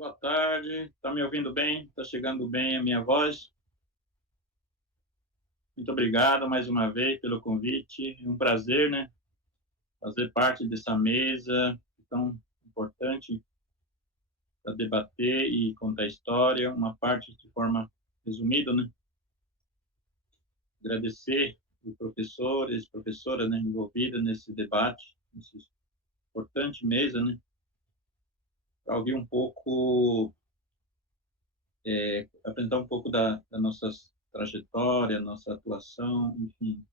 Boa tarde, está me ouvindo bem? Está chegando bem a minha voz? Muito obrigado mais uma vez pelo convite. É um prazer, né, fazer parte dessa mesa tão importante para debater e contar história, uma parte de forma resumida, né? Agradecer os professores, professoras, né, envolvidas nesse debate, nessa importante mesa, né, para ouvir um pouco, apresentar um pouco da nossa trajetória, nossa atuação, enfim,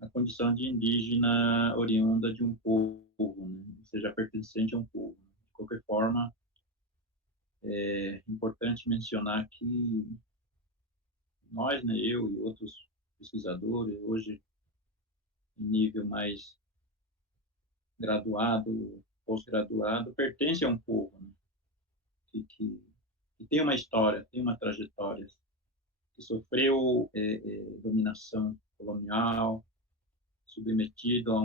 a condição de indígena oriunda de um povo, né? Ou seja, pertencente a um povo. De qualquer forma, é importante mencionar que nós, né, eu e outros pesquisadores, hoje em nível mais graduado, pós-graduado, pertence a um povo, né, que tem uma história, tem uma trajetória, que sofreu dominação colonial, submetido a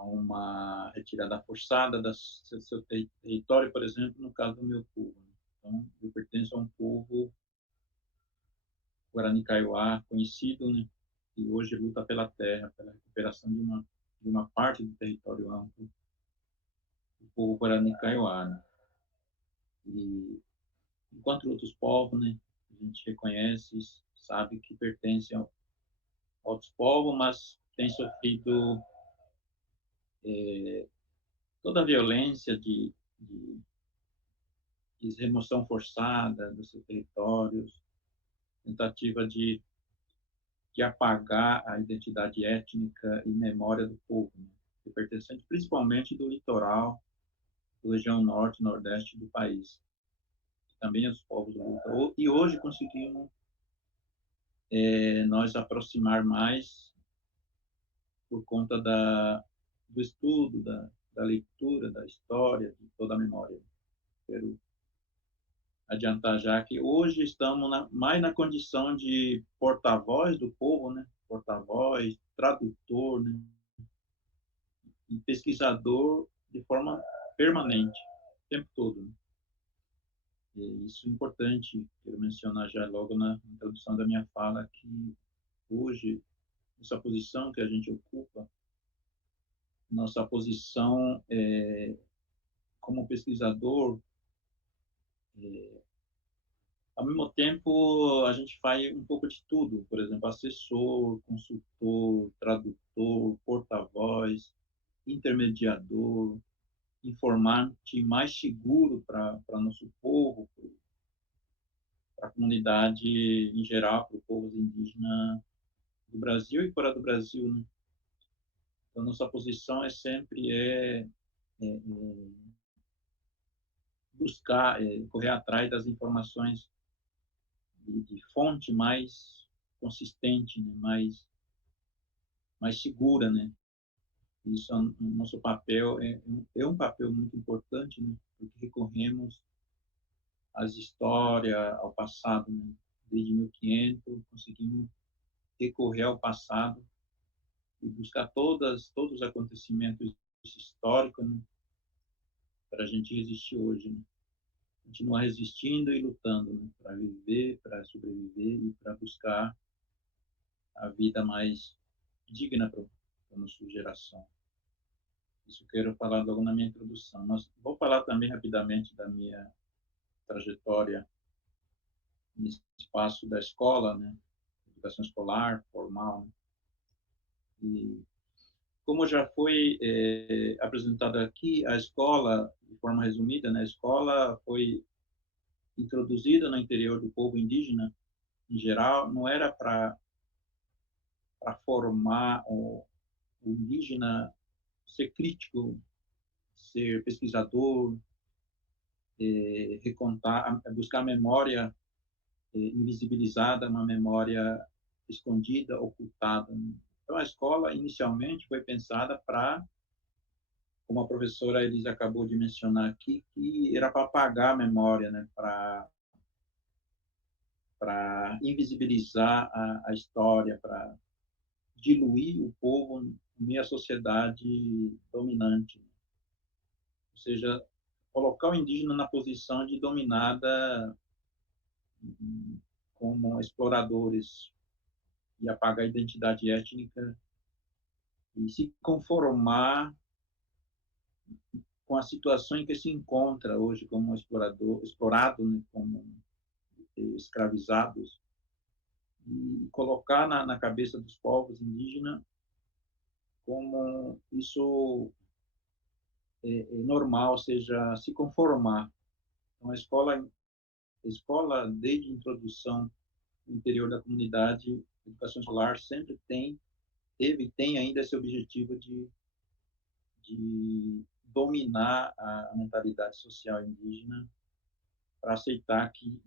uma retirada forçada do seu território, por exemplo, no caso do meu povo. Então, eu pertenço a um povo Guarani Kaiowá, conhecido, né, que hoje luta pela terra, pela recuperação de uma parte do território amplo do povo Guarani Kaiowá. Né? E, enquanto outros povos, né, a gente reconhece, sabe que pertencem a outros povos, mas tem sofrido toda a violência de remoção forçada dos seus territórios, tentativa de apagar a identidade étnica e memória do povo, né? Pertencente principalmente do litoral, da região norte e nordeste do país. Também os povos lutam. E hoje conseguimos nós aproximar mais por conta do estudo, da leitura, da história, de toda a memória. Quero adiantar já que hoje estamos mais na condição de porta-voz do povo, né? Porta-voz, tradutor, né? E pesquisador de forma permanente, o tempo todo. Né? E isso é importante, quero mencionar já logo na introdução da minha fala, que hoje, essa posição que a gente ocupa, nossa posição como pesquisador, ao mesmo tempo, a gente faz um pouco de tudo, por exemplo, assessor, consultor, tradutor, porta-voz, intermediador, informante mais seguro para nosso povo, para a comunidade em geral, para os povos indígenas do Brasil e fora do Brasil, né? Então, nossa posição sempre buscar, correr atrás das informações de fonte mais consistente, né? mais segura, né? Isso, o nosso papel é um papel muito importante, né? Porque recorremos às histórias, ao passado, né? Desde 1500, conseguimos recorrer ao passado e buscar todos os acontecimentos históricos, né? Para a gente resistir hoje, né? Continuar resistindo e lutando, né? Para viver, para sobreviver e para buscar a vida mais digna para a nossa geração. Isso eu quero falar logo na minha introdução. Mas vou falar também rapidamente da minha trajetória no espaço da escola, né? Educação escolar, formal. Né? E como já foi apresentado aqui, a escola, de forma resumida, né? A escola foi introduzida no interior do povo indígena, em geral, não era para formar o indígena ser crítico, ser pesquisador, recontar, buscar a memória invisibilizada, uma memória escondida, ocultada. Né? Então, a escola, inicialmente, foi pensada para, como a professora Elisa acabou de mencionar aqui, que era para apagar a memória, né? Para invisibilizar a história, para diluir o povo no meio da sociedade dominante. Ou seja, colocar o indígena na posição de dominada como exploradores e apagar a identidade étnica e se conformar com a situação em que se encontra hoje como explorador, explorado, né, como escravizados, e colocar na cabeça dos povos indígenas como isso é normal, ou seja, se conformar. Então, a escola desde a introdução no interior da comunidade, a educação escolar sempre teve e tem ainda esse objetivo de dominar a mentalidade social indígena para aceitar que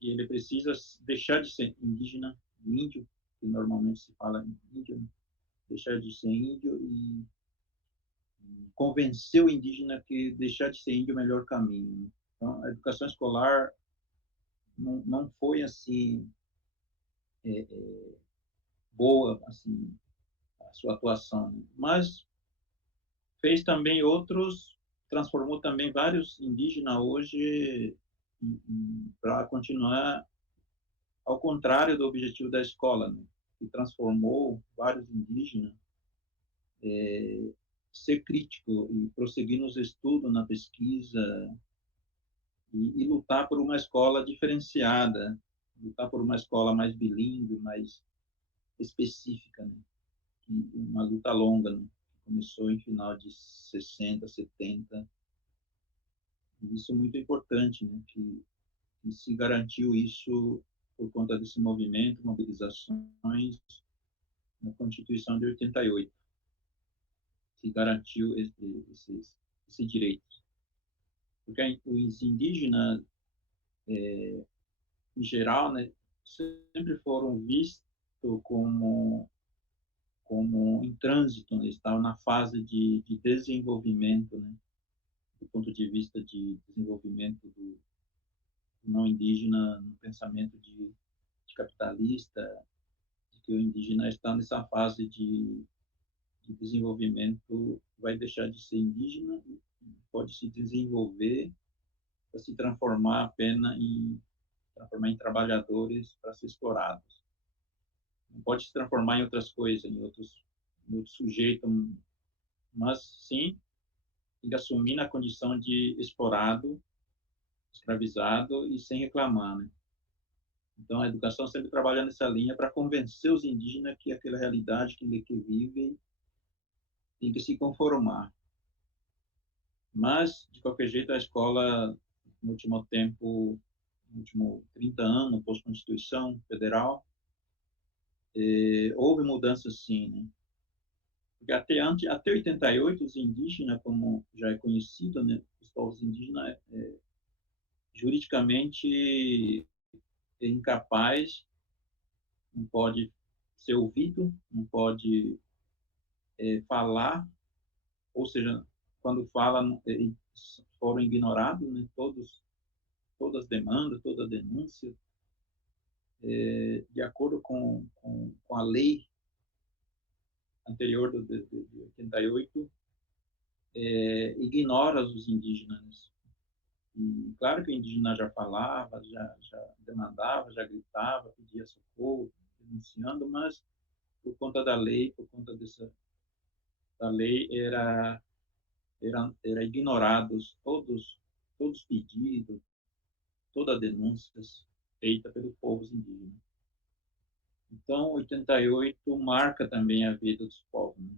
ele precisa deixar de ser indígena, índio, que normalmente se fala índio, né? Deixar de ser índio e convencer o indígena que deixar de ser índio é o melhor caminho. Né? Então, a educação escolar não foi assim boa, assim, a sua atuação, né? Mas fez também transformou também vários indígenas hoje para continuar ao contrário do objetivo da escola, né? Que transformou vários indígenas ser crítico e prosseguir nos estudos, na pesquisa e lutar por uma escola diferenciada, lutar por uma escola mais bilíngue, mais específica, né? Uma luta longa, né? Que começou em final de 60, 70. E isso é muito importante, né? Que se garantiu isso por conta desse movimento, mobilizações, na Constituição de 88, se garantiu esse direito. Porque os indígenas, em geral, né, sempre foram vistos como em trânsito, né, estavam na fase de desenvolvimento, né, do ponto de vista de desenvolvimento do não indígena, no pensamento de capitalista, de que o indígena está nessa fase de desenvolvimento, vai deixar de ser indígena, pode se desenvolver para se transformar em trabalhadores para ser explorados. Não pode se transformar em outras coisas, em outro sujeito, mas sim tem que assumir na condição de explorado, escravizado e sem reclamar, né? Então, a educação sempre trabalha nessa linha para convencer os indígenas que aquela realidade que vivem tem que se conformar. Mas, de qualquer jeito, a escola, no último tempo, no último 30 anos, pós-Constituição Federal, houve mudanças sim, né? Porque até 88, os indígenas, como já é conhecido, né, os povos indígenas, juridicamente é incapaz, não pode ser ouvido, não pode falar, ou seja, quando fala, foram ignorados, né, todas as demandas, toda a denúncia, de acordo com a lei anterior de 88, ignora os indígenas. E claro que o indígena já falava, já demandava, já gritava, pedia socorro, denunciando, mas por conta da lei, por conta da lei, era ignorados todos os pedidos, todas as denúncias feitas pelo povo indígena. Então, 88 marca também a vida dos povos, né?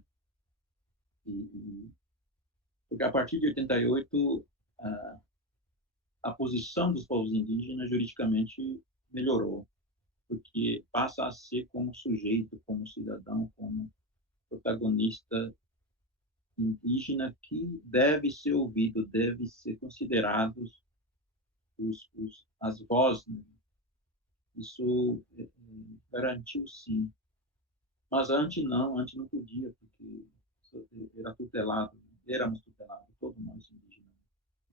Porque a partir de 88, a posição dos povos indígenas juridicamente melhorou, porque passa a ser como sujeito, como cidadão, como protagonista indígena que deve ser ouvido, deve ser considerados as vozes. Né? Isso garantiu sim. Mas antes não podia, porque era tutelado, éramos tutelados, todos nós indígenas.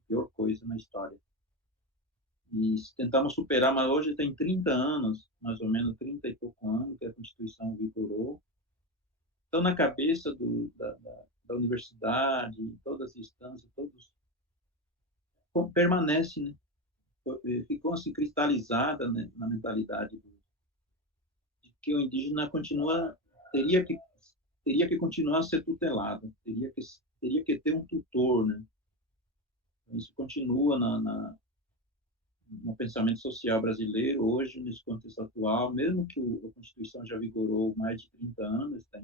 Pior coisa na história. E tentamos superar, mas hoje tem 30 anos, mais ou menos 30 e pouco anos, que a Constituição vigorou. Então, na cabeça da universidade, todas as instâncias, todos permanece, né? Ficou assim cristalizada, né, na mentalidade de que o indígena teria que teria que continuar a ser tutelado, teria que ter um tutor, né? Isso continua no pensamento social brasileiro hoje, nesse contexto atual, mesmo que a Constituição já vigorou mais de 30 anos, está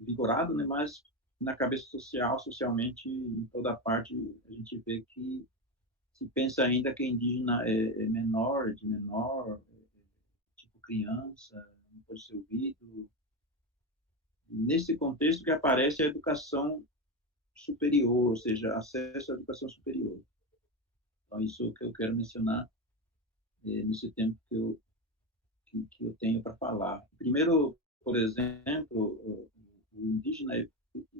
vigorado, né? Mas na cabeça social, socialmente, em toda parte, a gente vê que se pensa ainda que indígena é menor, de menor, tipo criança, não pode ser ouvido. Nesse contexto que aparece a educação superior, ou seja, acesso à educação superior. Então, isso que eu quero mencionar nesse tempo que eu tenho para falar. Primeiro, por exemplo, o indígena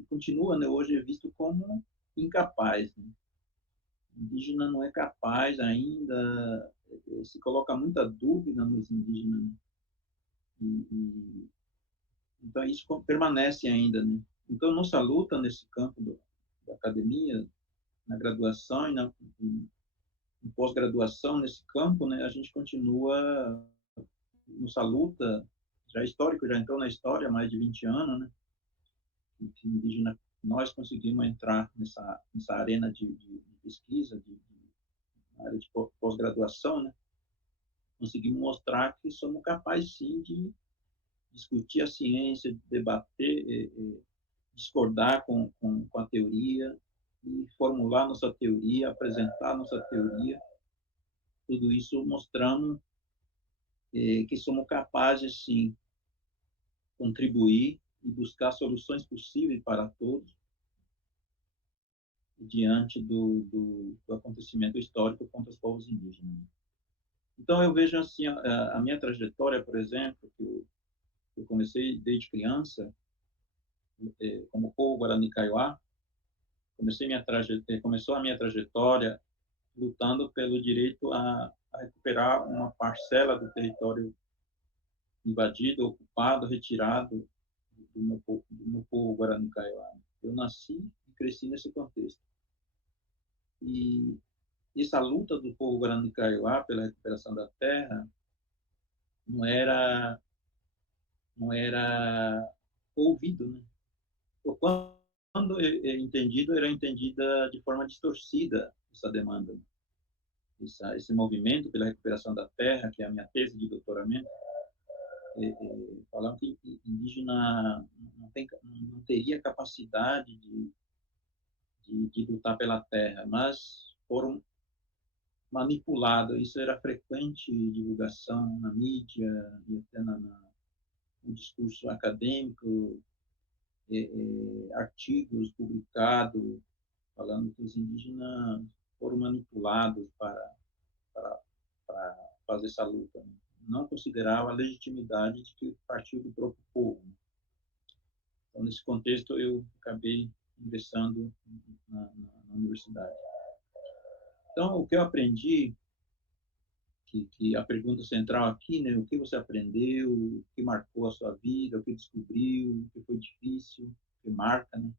continua, né, hoje é visto como incapaz. Né? O indígena não é capaz ainda, se coloca muita dúvida nos indígenas. Né? Então, isso permanece ainda. Né? Então, nossa luta nesse campo da academia, na graduação e em pós-graduação, nesse campo, né, a gente continua nossa luta, já histórico, já entrou na história há mais de 20 anos, né? Que indígena, nós conseguimos entrar nessa arena de pesquisa, área de pós-graduação, né? Conseguimos mostrar que somos capazes, sim, de discutir a ciência, de debater, discordar com a teoria e formular nossa teoria, apresentar nossa teoria. Tudo isso mostrando que somos capazes, sim, contribuir e buscar soluções possíveis para todos diante do acontecimento histórico contra os povos indígenas. Então, eu vejo assim, a minha trajetória, por exemplo, que eu comecei desde criança, como povo Guarani Kaiowá, começou a minha trajetória lutando pelo direito a recuperar uma parcela do território invadido, ocupado, retirado do meu povo Guarani Kaiowá. Eu nasci e cresci nesse contexto. E essa luta do povo Guarani Kaiowá pela recuperação da terra não era ouvido, né? Quando entendido, era entendida de forma distorcida essa demanda. Esse movimento pela recuperação da terra, que é a minha tese de doutoramento, falando que indígena não teria capacidade de lutar pela terra, mas foram manipulados. Isso era frequente divulgação na mídia e até no discurso acadêmico, artigos publicados falando que os indígenas foram manipulados para fazer essa luta. Né? Não considerava a legitimidade de que partiu do próprio povo. Né? Então, nesse contexto, eu acabei ingressando na universidade. Então, o que eu aprendi, que a pergunta central aqui, né, o que você aprendeu, o que marcou a sua vida, o que descobriu, o que foi difícil, o que marca, né?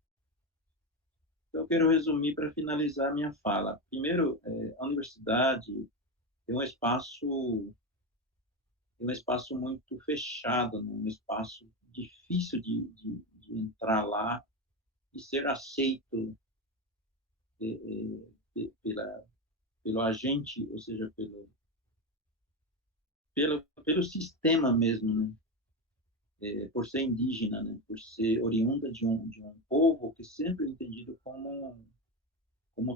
Então, eu quero resumir para finalizar a minha fala. Primeiro, a universidade é um espaço muito fechado, né? Um espaço difícil de entrar lá e ser aceito pelo agente, ou seja, pelo sistema mesmo, né? Por ser indígena, né? Por ser oriunda de um povo que sempre é entendido como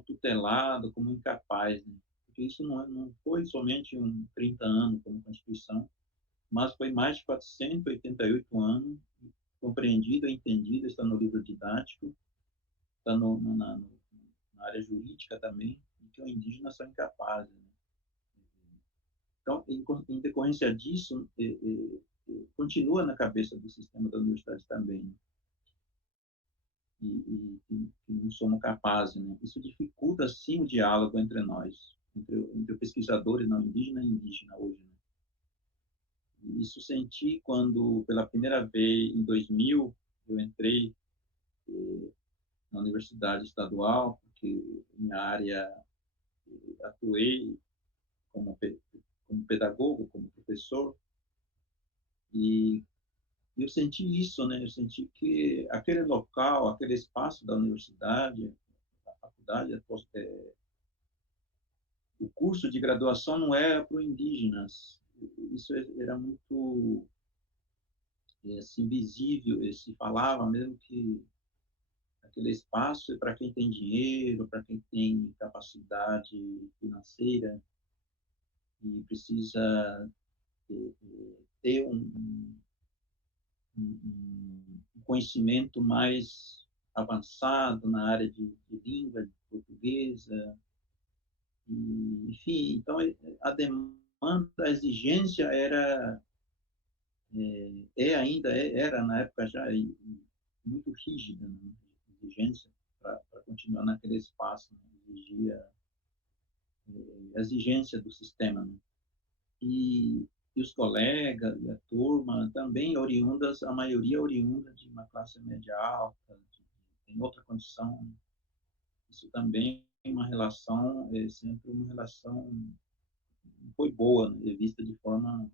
tutelado, como incapaz, né? Porque isso não foi somente 30 anos como Constituição, mas foi mais de 488 anos compreendido, entendido, está no livro didático, está na área jurídica também, e que os indígenas são incapazes. Né? Então, em decorrência disso, continua na cabeça do sistema da universidade também, né? E não somos capazes. Né? Isso dificulta, sim, o diálogo entre nós, entre pesquisadores não indígenas e indígena hoje. Né? E isso senti quando, pela primeira vez, em 2000, eu entrei na universidade estadual, porque minha área atuei como, como pedagogo, como professor, e eu senti isso, né? Eu senti que aquele local, aquele espaço da universidade, da faculdade, o curso de graduação não era para indígenas. Isso era muito assim, visível, se falava mesmo que aquele espaço é para quem tem dinheiro, para quem tem capacidade financeira e precisa ter um conhecimento mais avançado na área de língua portuguesa. E, enfim, então a demanda, a exigência era na época já muito rígida, né? A exigência para continuar naquele espaço, né? Exigia a exigência do sistema, né? E os colegas e a turma também oriundas, a maioria oriunda de uma classe média alta, em outra condição, né? Isso também é uma relação, sempre uma relação não foi boa, né? Vista de forma,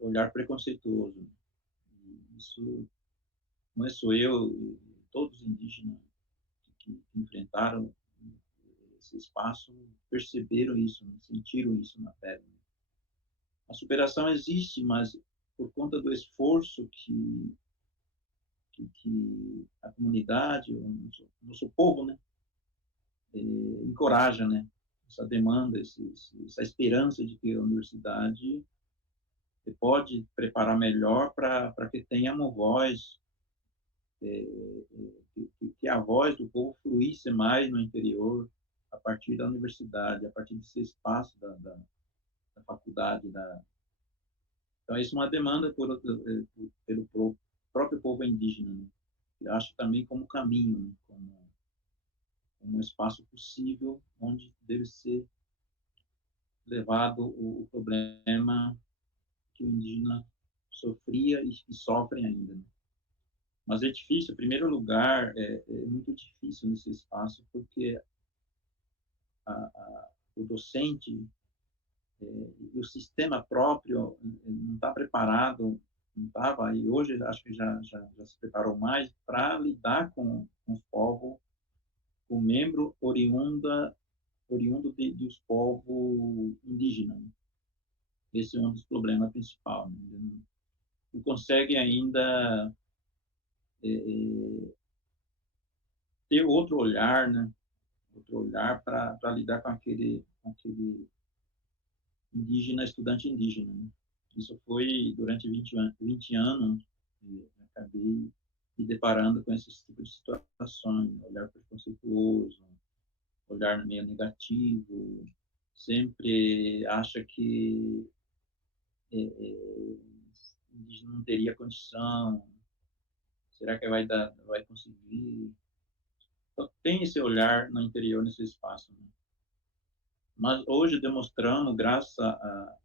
olhar preconceituoso, né? Isso não é só eu, todos os indígenas que enfrentaram esse espaço perceberam isso, né? Sentiram isso na pele. A superação existe, mas por conta do esforço que a comunidade, o nosso povo, né, encoraja, né, essa demanda, essa esperança de que a universidade pode preparar melhor para que tenha uma voz, que a voz do povo fluísse mais no interior a partir da universidade, a partir desse espaço da faculdade, então isso é uma demanda pelo próprio povo indígena, né? Eu acho também como caminho, né? Como um espaço possível onde deve ser levado o problema que o indígena sofria e sofre ainda, né? Mas é difícil, em primeiro lugar, é muito difícil nesse espaço, porque o docente e o sistema próprio não está preparado, não estava, e hoje acho que já se preparou mais para lidar com os povos, com membro oriundo dos povos indígenas. Esse é um dos problemas principais. Né? Não consegue ainda ter outro olhar, né? Outro olhar para lidar com aquele indígena, estudante indígena. Né? Isso foi durante 20 anos, e acabei me deparando com esse tipo de situações, olhar preconceituoso, olhar meio negativo, sempre acha que indígena não teria condição, será que vai conseguir? Então, tem esse olhar no interior, nesse espaço. Né? Mas hoje demonstramos, graças à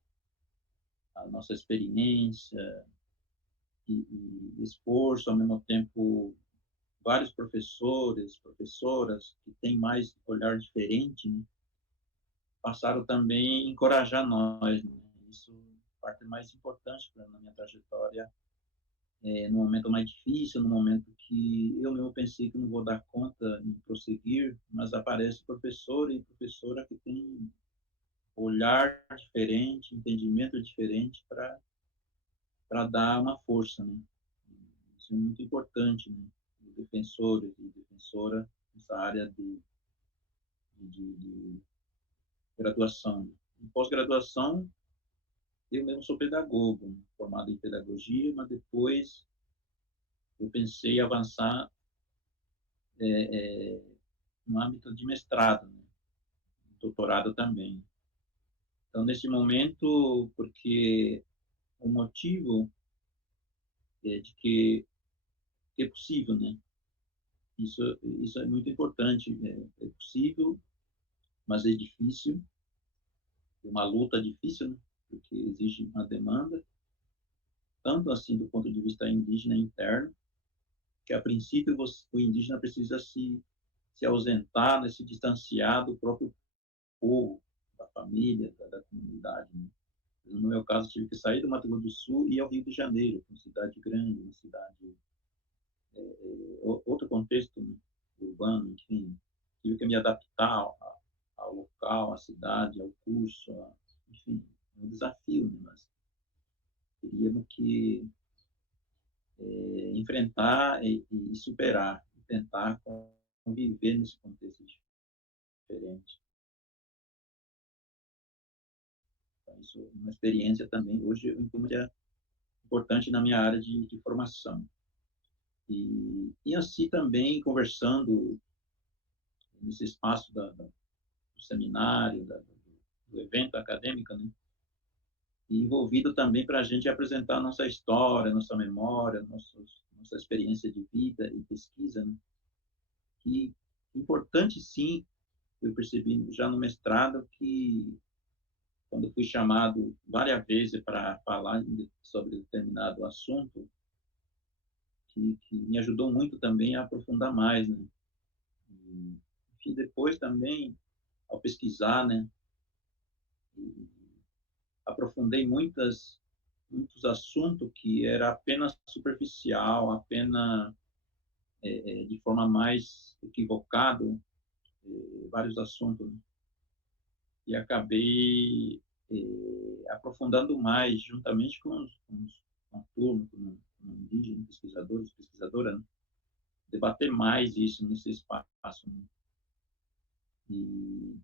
nossa experiência e esforço, ao mesmo tempo, vários professores, professoras que têm mais olhar diferente, né? Passaram também a encorajar nós. Né? Isso é a parte mais importante na minha trajetória, no momento mais difícil, no momento que eu mesmo pensei que não vou dar conta de prosseguir, mas aparece professor e professora que tem olhar diferente, entendimento diferente para dar uma força, né? Isso é muito importante, né? Defensores e defensora nessa área de graduação. Em pós-graduação, eu mesmo sou pedagogo, né? Formado em pedagogia, mas depois eu pensei em avançar no âmbito de mestrado, né? Doutorado também. Então, nesse momento, porque o motivo é de que é possível, né? Isso é muito importante. É possível, mas é difícil, é uma luta difícil, né? Porque existe uma demanda, tanto assim do ponto de vista indígena interno, que a princípio o indígena precisa se ausentar, né, se distanciar do próprio povo, da família, da comunidade. Né? No meu caso, tive que sair do Mato Grosso do Sul e ir ao Rio de Janeiro, uma cidade grande, uma cidade, outro contexto, né, urbano, enfim. Tive que me adaptar ao local, à cidade, ao curso, enfim, é um desafio, né? Mas teríamos que enfrentar e superar, e tentar conviver nesse contexto diferente. Então, isso é uma experiência também, hoje eu entendo que é importante na minha área de formação. E assim também, conversando nesse espaço do seminário, do evento acadêmico, né? E envolvido também para a gente apresentar nossa história, nossa memória, nossa experiência de vida e pesquisa, né? Que importante, sim, eu percebi já no mestrado que, quando fui chamado várias vezes para falar sobre determinado assunto, que me ajudou muito também a aprofundar mais, né? E depois também, ao pesquisar, né, aprofundei muitos assuntos que era apenas superficial, apenas de forma mais equivocada, vários assuntos, né? E acabei aprofundando mais, juntamente com a turma, com indígenas, pesquisadores, pesquisadoras, né? Debater mais isso nesse espaço. Né? E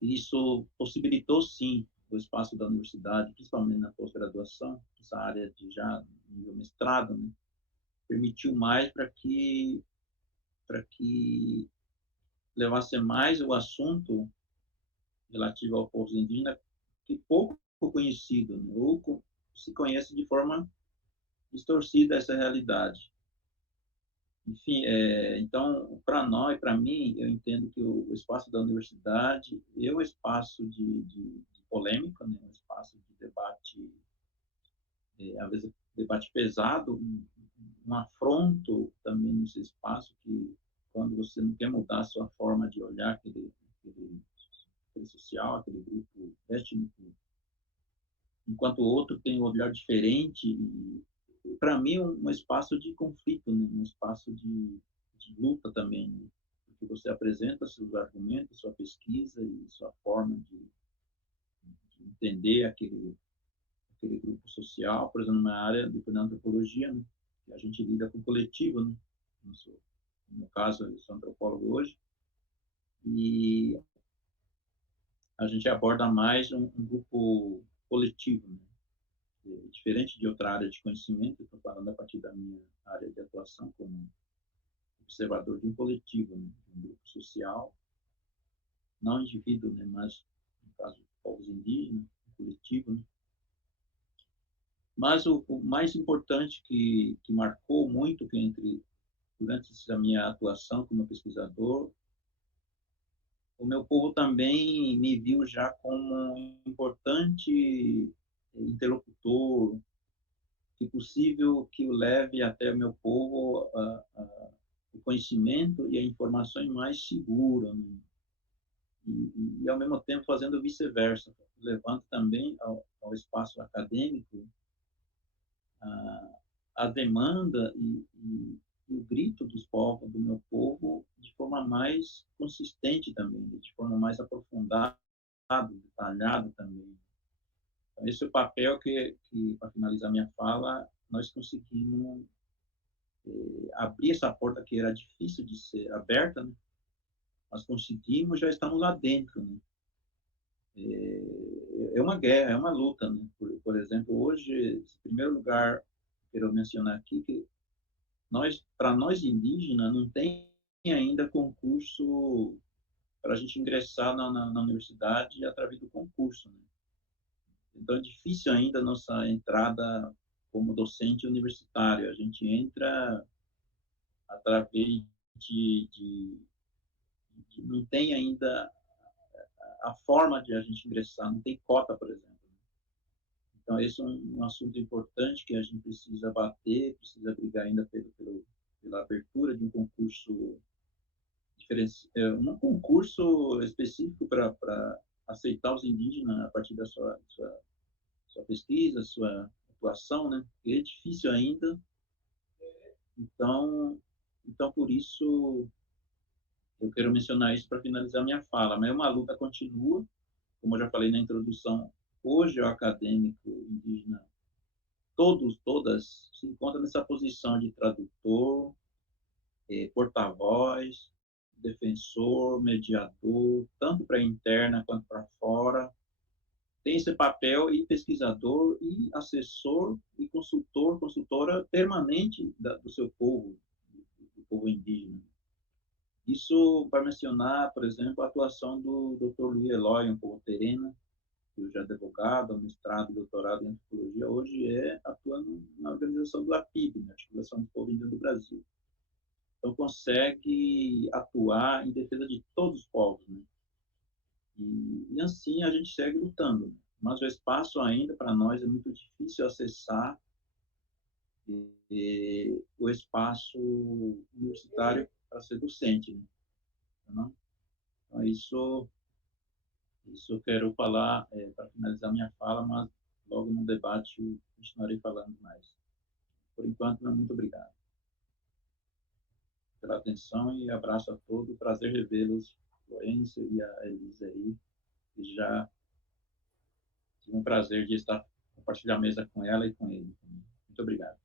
isso possibilitou, sim, o espaço da universidade, principalmente na pós-graduação, essa área de já nível mestrado, né? Permitiu mais para que levasse mais o assunto relativo ao povo indígena, que pouco conhecido, né? Ou se conhece de forma distorcida essa realidade. Enfim, então, para nós, para mim, eu entendo que o espaço da universidade é um espaço de polêmica, né? Um espaço de debate, às vezes debate pesado, um afronto também nesse espaço, que quando você não quer mudar a sua forma de olhar aquele social, aquele grupo étnico, enquanto o outro tem um olhar diferente, e para mim um espaço de conflito, né? Um espaço de luta também, né? Porque você apresenta seus argumentos, sua pesquisa e sua forma de entender aquele grupo social, por exemplo, na área de antropologia, né? Que a gente lida com coletivo, né? No caso, eu sou antropólogo hoje, e a gente aborda mais um grupo coletivo, né? Diferente de outra área de conhecimento, estou falando a partir da minha área de atuação como observador de um coletivo, né? De um grupo social, não indivíduo, né? Mas, no caso, povos indígenas, um coletivo, né? Mas o mais importante que marcou muito durante a minha atuação como pesquisador, o meu povo também me viu já como um importante interlocutor, que possível que o leve até o meu povo o conhecimento e a informação mais segura, né? E, ao mesmo tempo, fazendo vice-versa, levando também ao espaço acadêmico a demanda e o grito dos povos, do meu povo, de forma mais consistente também, de forma mais aprofundada, detalhada também. Então, esse é o papel que, para finalizar minha fala, nós conseguimos abrir essa porta que era difícil de ser aberta, né? Nós conseguimos, já estamos lá dentro, né? É uma guerra, é uma luta, né? Por exemplo, hoje, em primeiro lugar, quero mencionar aqui que para nós indígenas, não tem ainda concurso para a gente ingressar na universidade através do concurso, né? Então, é difícil ainda a nossa entrada como docente universitário. A gente entra através não tem ainda a forma de a gente ingressar, não tem cota, por exemplo. Então, esse é um assunto importante que a gente precisa bater, precisa brigar ainda pelo pela abertura de um concurso um concurso específico para aceitar os indígenas a partir da sua pesquisa, sua atuação, né? E é difícil ainda, então, por isso eu quero mencionar isso para finalizar minha fala, mas uma luta continua, como eu já falei na introdução, hoje o acadêmico indígena, todas se encontram nessa posição de tradutor, porta-voz, defensor, mediador, tanto para a interna quanto para fora. Tem esse papel e pesquisador e assessor e consultor, consultora permanente do seu povo, do povo indígena. Isso para mencionar, por exemplo, a atuação do Dr. Luiz Eloy, um pouco terena, que hoje é advogado, mestrado e doutorado em antropologia, hoje atuando na organização do APIB, na Articulação do Povo Indígena do Brasil. Então, consegue atuar em defesa de todos os povos, né? E assim a gente segue lutando, né? Mas o espaço ainda, para nós, é muito difícil acessar o espaço universitário para ser docente, né? Então, isso eu quero falar para finalizar minha fala, mas logo no debate eu continuarei falando mais. Por enquanto, muito obrigado pela atenção e abraço a todos. Prazer revê-los, Florencio e a Elisa aí. E já tive um prazer de estar compartilhando a mesa com ela e com ele. Muito obrigado.